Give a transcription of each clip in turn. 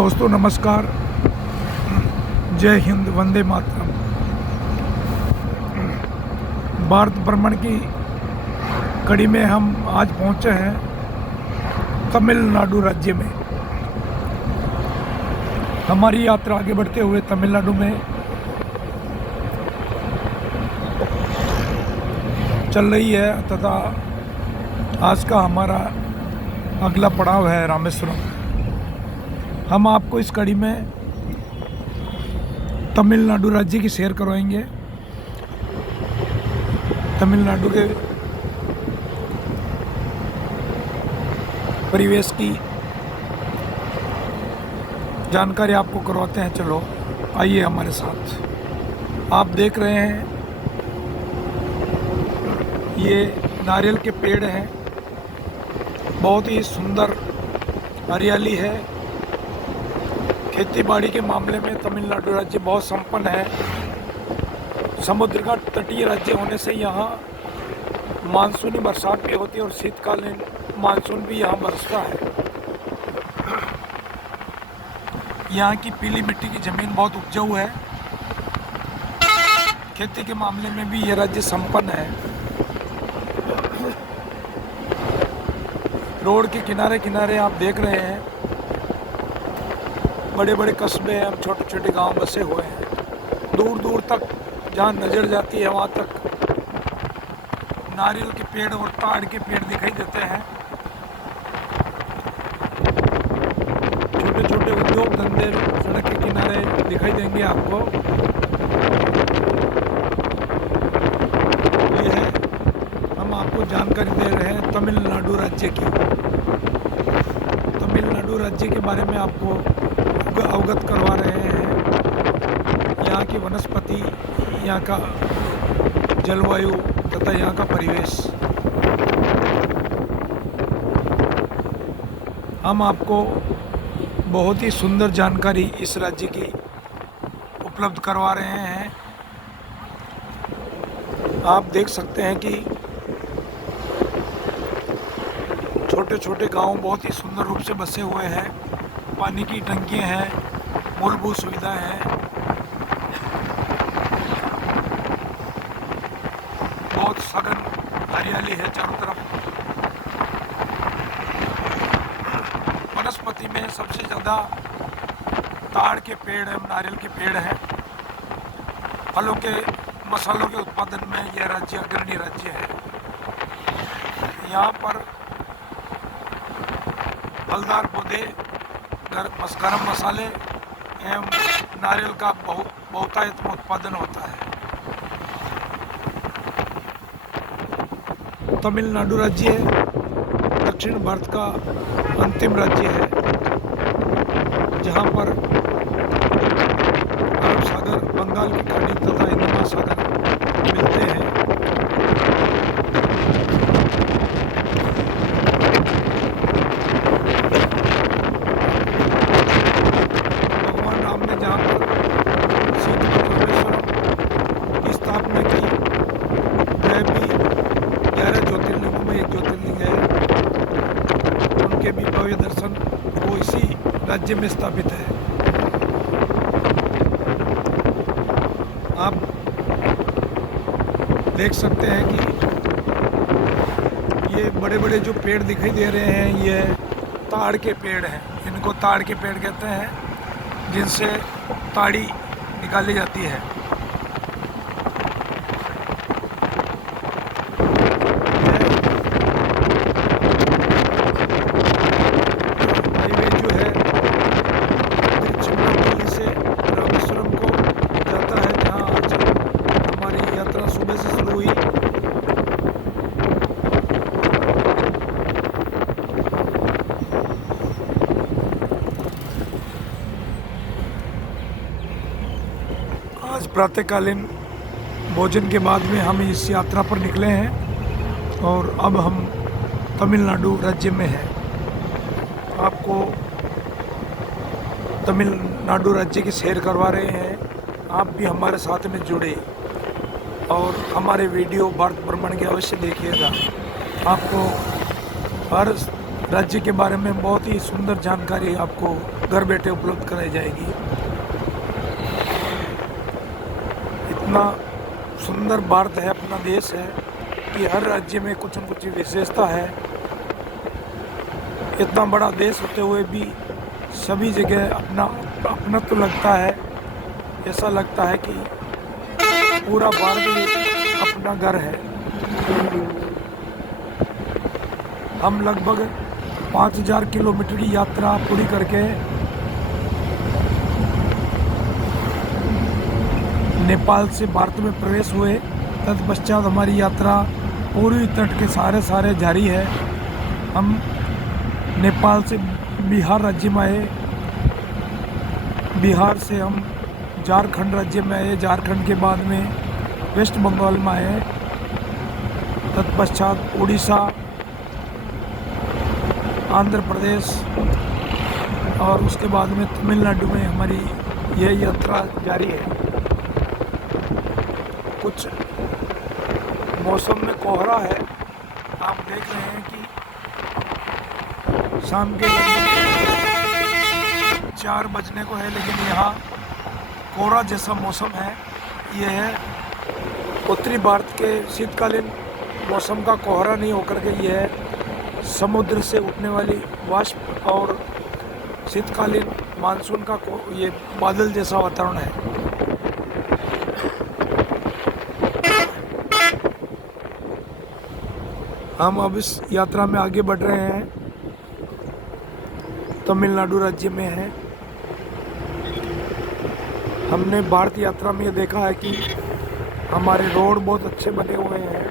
दोस्तों नमस्कार, जय हिंद, वंदे मातरम। भारत भ्रमण की कड़ी में हम आज पहुंचे हैं तमिलनाडु राज्य में। हमारी यात्रा आगे बढ़ते हुए तमिलनाडु में चल रही है तथा आज का हमारा अगला पड़ाव है रामेश्वरम। हम आपको इस कड़ी में तमिलनाडु राज्य की सैर करवाएंगे। तमिलनाडु के परिवेश की जानकारी आपको करवाते हैं। चलो आइए हमारे साथ। आप देख रहे हैं ये नारियल के पेड़ हैं, बहुत ही सुंदर हरियाली है। खेती बाड़ी के मामले में तमिलनाडु राज्य बहुत संपन्न है। समुद्र का तटीय राज्य होने से यहाँ मानसूनी बरसात भी होती है और शीतकालीन मानसून भी यहाँ बरसता है। यहाँ की पीली मिट्टी की ज़मीन बहुत उपजाऊ है। खेती के मामले में भी यह राज्य संपन्न है। रोड के किनारे किनारे आप देख रहे हैं बड़े बड़े कस्बे हैं, छोटे छोटे गांव बसे हुए हैं। दूर दूर तक जहां नज़र जाती है वहां तक नारियल के पेड़ और ताड़ के पेड़ दिखाई देते हैं। छोटे छोटे उद्योग धंधे सड़क के किनारे दिखाई देंगे आपको। ये है, हम आपको जानकारी दे रहे हैं तमिलनाडु राज्य की। तमिलनाडु राज्य के बारे में आपको अवगत करवा रहे हैं। यहाँ की वनस्पति, यहाँ का जलवायु तथा यहाँ का परिवेश हम आपको बहुत ही सुंदर जानकारी इस राज्य की उपलब्ध करवा रहे हैं। आप देख सकते हैं कि छोटे छोटे गांव बहुत ही सुंदर रूप से बसे हुए हैं। पानी की टंकियां हैं, मूलभूत सुविधाएं हैं। बहुत सघन हरियाली है चारों तरफ। वनस्पति में सबसे ज़्यादा ताड़ के पेड़ एवं नारियल के पेड़ हैं। फलों के मसालों के उत्पादन में यह राज्य अग्रणी राज्य है। यहाँ पर फलदार पौधे, गरम मसाले एवं नारियल का बहुतायत में उत्पादन होता है। तमिलनाडु राज्य दक्षिण भारत का अंतिम राज्य है जहां पर अरब सागर, बंगाल की खाड़ी तथा हिंद महासागर मिलते हैं। स्थापना की, वह भी 11 ज्योतिर्लिंगों में एक ज्योतिर्लिंग है। उनके भी भव्य दर्शन वो इसी राज्य में स्थापित है। आप देख सकते हैं कि ये बड़े बड़े जो पेड़ दिखाई दे रहे हैं ये ताड़ के पेड़ हैं। इनको ताड़ के पेड़ कहते हैं, जिनसे ताड़ी निकाली जाती है। आज प्रातःकालीन भोजन के बाद में हम इस यात्रा पर निकले हैं और अब हम तमिलनाडु राज्य में हैं। आपको तमिलनाडु राज्य की सैर करवा रहे हैं। आप भी हमारे साथ में जुड़े और हमारे वीडियो भारत भ्रमण के अवश्य देखिएगा। आपको हर राज्य के बारे में बहुत ही सुंदर जानकारी आपको घर बैठे उपलब्ध कराई जाएगी। इतना सुंदर भारत है, अपना देश है कि हर राज्य में कुछ न कुछ विशेषता है। इतना बड़ा देश होते हुए भी सभी जगह अपना अपना तो लगता है, ऐसा लगता है कि पूरा भारत ही अपना घर है। हम लगभग 5000 किलोमीटर की यात्रा पूरी करके नेपाल से भारत में प्रवेश हुए। तत्पश्चात हमारी यात्रा पूर्वी तट के सारे जारी है। हम नेपाल से बिहार राज्य में आए, बिहार से हम झारखंड राज्य में आए, झारखंड के बाद में वेस्ट बंगाल में आए, तत्पश्चात उड़ीसा, आंध्र प्रदेश और उसके बाद में तमिलनाडु में हमारी यह यात्रा जारी है। कुछ मौसम में कोहरा है, आप देख रहे हैं कि शाम के 4 बजने को है, लेकिन यहाँ कोहरा जैसा मौसम है। यह है उत्तरी भारत के शीतकालीन मौसम का कोहरा नहीं होकर के यह समुद्र से उठने वाली वाष्प और शीतकालीन मानसून का ये बादल जैसा वातावरण है। हम अब इस यात्रा में आगे बढ़ रहे हैं, तमिलनाडु राज्य में है। हमने भारत यात्रा में ये देखा है कि हमारे रोड बहुत अच्छे बने हुए हैं।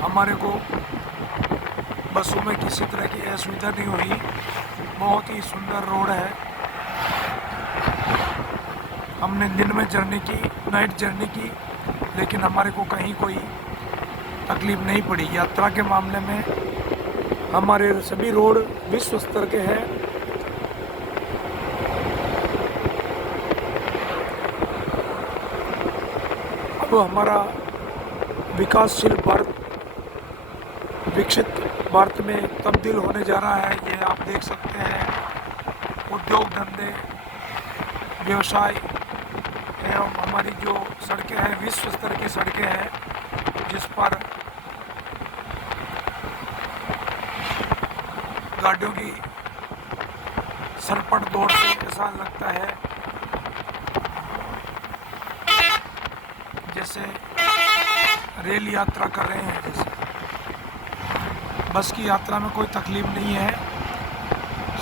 हमारे को बसों में किसी तरह की असुविधा नहीं हुई, बहुत ही सुंदर रोड है। हमने दिन में जर्नी की, नाइट जर्नी की, लेकिन हमारे को कहीं कोई तकलीफ नहीं पड़ी। यात्रा के मामले में हमारे सभी रोड विश्व स्तर के हैं। अब हमारा विकासशील भारत, विकसित भारत में तब्दील होने जा रहा है। ये आप देख सकते हैं, उद्योग धंधे, व्यवसाय एवं हमारी जो सड़कें हैं विश्व स्तर की सड़कें हैं, जिस पर गाड़ियों की सरपट दौड़ से ऐसा लगता है जैसे रेल यात्रा कर रहे हैं। जैसे बस की यात्रा में कोई तकलीफ नहीं है।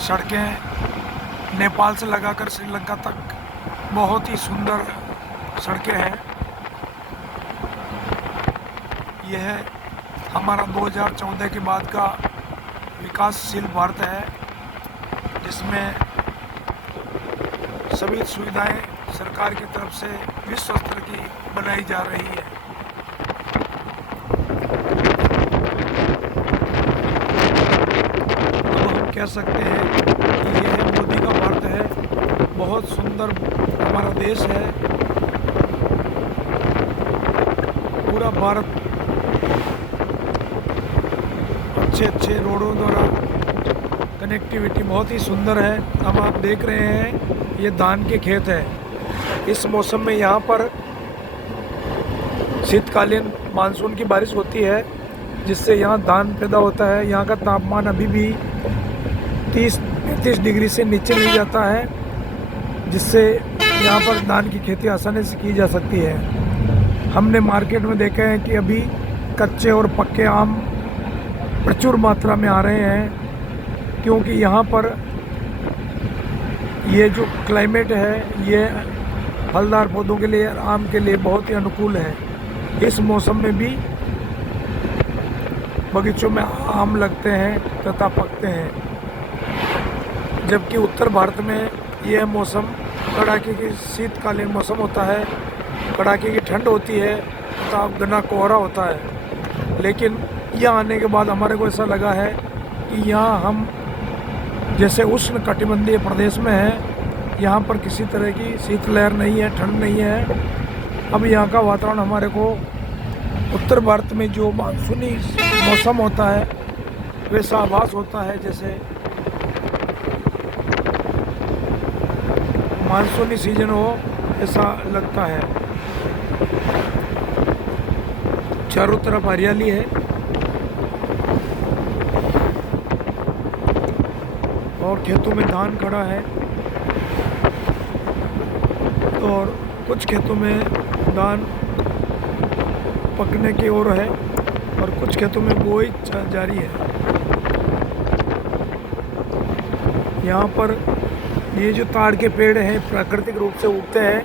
सड़कें नेपाल से लगाकर श्रीलंका तक बहुत ही सुंदर सड़कें हैं। यह हमारा 2014 के बाद का विकासशील भारत है, जिसमें सभी सुविधाएं सरकार की तरफ से विश्व स्तर की बनाई जा रही है। तो हम कह सकते हैं कि यह मोदी का भारत है, बहुत सुंदर हमारा देश है। पूरा भारत अच्छे रोडों द्वारा कनेक्टिविटी बहुत ही सुंदर है। हम आप देख रहे हैं ये धान के खेत है। इस मौसम में यहाँ पर शीतकालीन मानसून की बारिश होती है, जिससे यहाँ धान पैदा होता है। यहाँ का तापमान अभी भी 30-35 डिग्री से नीचे नहीं जाता है, जिससे यहाँ पर धान की खेती आसानी से की जा सकती है। हमने मार्केट में देखा है कि अभी कच्चे और पक्के आम प्रचुर मात्रा में आ रहे हैं, क्योंकि यहाँ पर ये जो क्लाइमेट है ये फलदार पौधों के लिए, आम के लिए बहुत ही अनुकूल है। इस मौसम में भी बगीचों में आम लगते हैं तथा पकते हैं, जबकि उत्तर भारत में यह मौसम कड़ाके की शीतकालीन मौसम होता है, कड़ाके की ठंड होती है तथा घना कोहरा होता है। लेकिन यहाँ आने के बाद हमारे को ऐसा लगा है कि यहाँ हम जैसे उष्ण कटिबंधीय प्रदेश में है, यहाँ पर किसी तरह की शीतलहर नहीं है, ठंड नहीं है। अब यहाँ का वातावरण हमारे को उत्तर भारत में जो मानसूनी मौसम होता है वैसा आभास होता है, जैसे मानसूनी सीजन हो ऐसा लगता है। चारों तरफ हरियाली है और खेतों में धान खड़ा है और कुछ खेतों में धान पकने की ओर है और कुछ खेतों में बुआई जारी है। यहाँ पर ये जो ताड़ के पेड़ हैं प्राकृतिक रूप से उगते हैं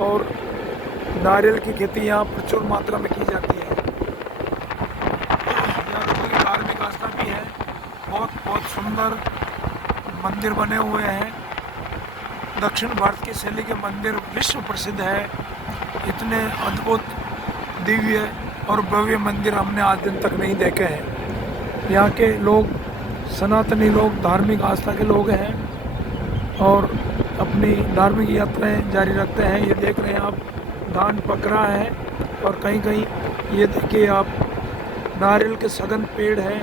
और नारियल की खेती यहाँ प्रचुर मात्रा में की जाती है। यहाँ लोगों की धार्मिक आस्था भी है। बहुत सुंदर मंदिर बने हुए हैं। दक्षिण भारत की शैली के मंदिर विश्व प्रसिद्ध है। इतने अद्भुत, दिव्य और भव्य मंदिर हमने आज दिन तक नहीं देखे हैं। यहाँ के लोग सनातनी लोग धार्मिक आस्था के लोग हैं और अपनी धार्मिक यात्राएं जारी रखते हैं। ये देख रहे हैं आप, धान पक रहा है और कहीं कहीं ये देखिए आप, नारियल के सघन पेड़ हैं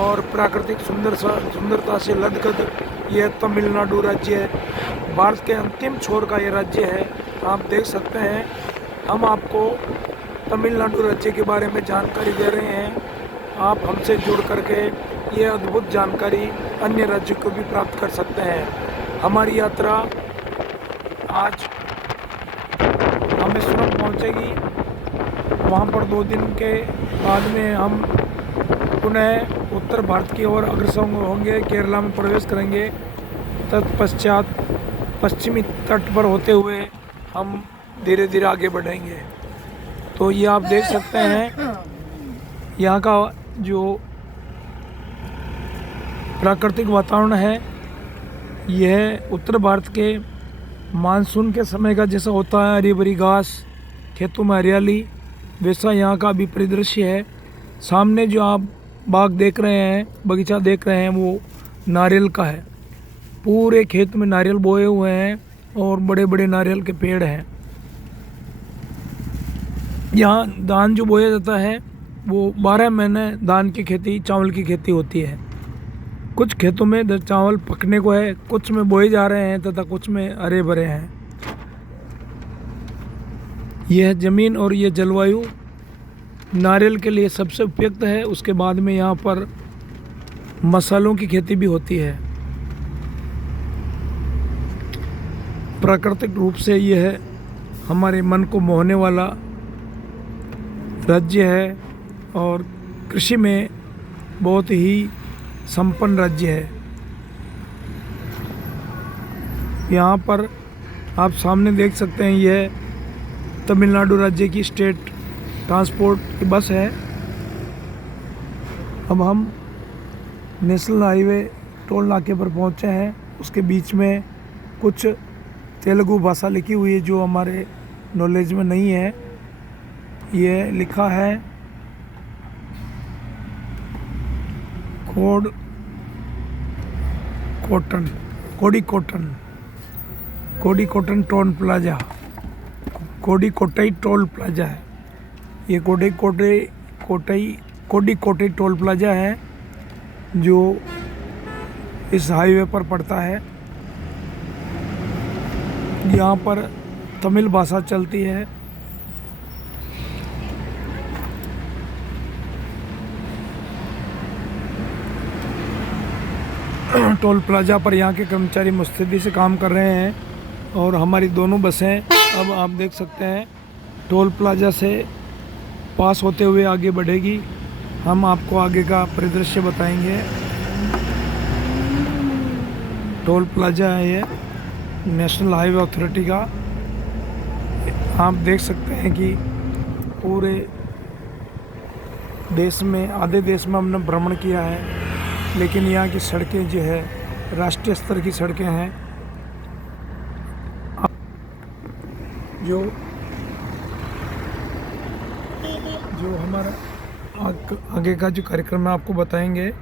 और प्राकृतिक सुंदरता से लदगद यह तमिलनाडु राज्य है। भारत के अंतिम छोर का ये राज्य है। आप देख सकते हैं, हम आपको तमिलनाडु राज्य के बारे में जानकारी दे रहे हैं। आप हमसे जुड़ करके ये अद्भुत जानकारी अन्य राज्यों को भी प्राप्त कर सकते हैं। हमारी यात्रा आज रामेश्वरम पहुंचेगी। वहां पर 2 दिन के बाद में हम पुनः उत्तर भारत की ओर अग्रसर होंगे, केरला में प्रवेश करेंगे। तत्पश्चात पश्चिमी तट पर होते हुए हम धीरे धीरे आगे बढ़ेंगे। तो ये आप देख सकते हैं, यहाँ का जो प्राकृतिक वातावरण है, यह उत्तर भारत के मानसून के समय का जैसा होता है, हरी भरी घास, खेतों में हरियाली, वैसा यहाँ का भी परिदृश्य है। सामने जो आप बाग देख रहे हैं, बगीचा देख रहे हैं, वो नारियल का है। पूरे खेत में नारियल बोए हुए हैं और बड़े बड़े नारियल के पेड़ हैं। यहाँ धान जो बोया जाता है वो 12 महीने धान की खेती, चावल की खेती होती है। कुछ खेतों में चावल पकने को है, कुछ में बोए जा रहे हैं तथा कुछ में हरे भरे हैं। यह ज़मीन और यह जलवायु नारियल के लिए सबसे उपयुक्त है। उसके बाद में यहाँ पर मसालों की खेती भी होती है। प्राकृतिक रूप से यह हमारे मन को मोहने वाला राज्य है और कृषि में बहुत ही संपन्न राज्य है। यहाँ पर आप सामने देख सकते हैं, यह तमिलनाडु राज्य की स्टेट ट्रांसपोर्ट की बस है। अब हम नेशनल हाईवे टोल नाके पर पहुँचे हैं। उसके बीच में कुछ तेलुगु भाषा लिखी हुई है जो हमारे नॉलेज में नहीं है। ये लिखा है कोडिकोटन टोल प्लाजा, कोडिकोटई टोल प्लाजा है। ये कोडिकोटई टोल प्लाजा है जो इस हाईवे पर पड़ता है। यहाँ पर तमिल भाषा चलती है। टोल प्लाजा पर यहाँ के कर्मचारी मुस्तैदी से काम कर रहे हैं और हमारी दोनों बसें अब आप देख सकते हैं टोल प्लाजा से पास होते हुए आगे बढ़ेगी। हम आपको आगे का परिदृश्य बताएंगे। टोल प्लाजा है ये नेशनल हाईवे अथॉरिटी का। आप देख सकते हैं कि पूरे देश में, आधे देश में हमने भ्रमण किया है, लेकिन यहाँ की सड़कें जो है राष्ट्रीय स्तर की सड़कें हैं। जो हमारा आगे का जो कार्यक्रम है आपको बताएंगे।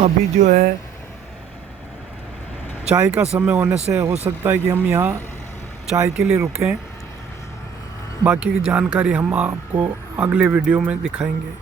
अभी जो है चाय का समय होने से हो सकता है कि हम यहाँ चाय के लिए रुकें। बाकी की जानकारी हम आपको अगले वीडियो में दिखाएंगे।